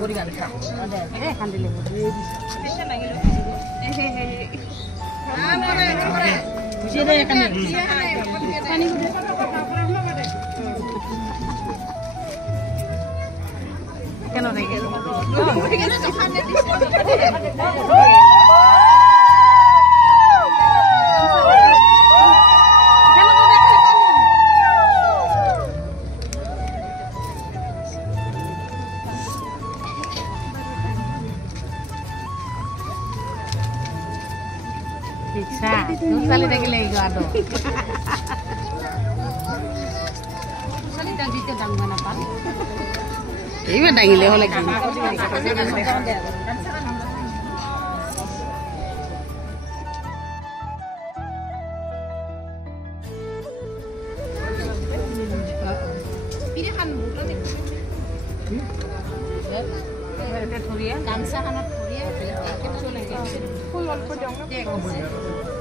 বড়ি গান খা এ খান্দিলে পেছন লাগিল খুশি দে এখানে পানি গুড়ে কেন নাই গেল Bisa, tú sales de que le digo a dos. Sales de aquí tan buena parte. Iba a ir lejos lagi. Pilihan bulan ni. Kansa anak Korea, kita boleh. Full all for dong.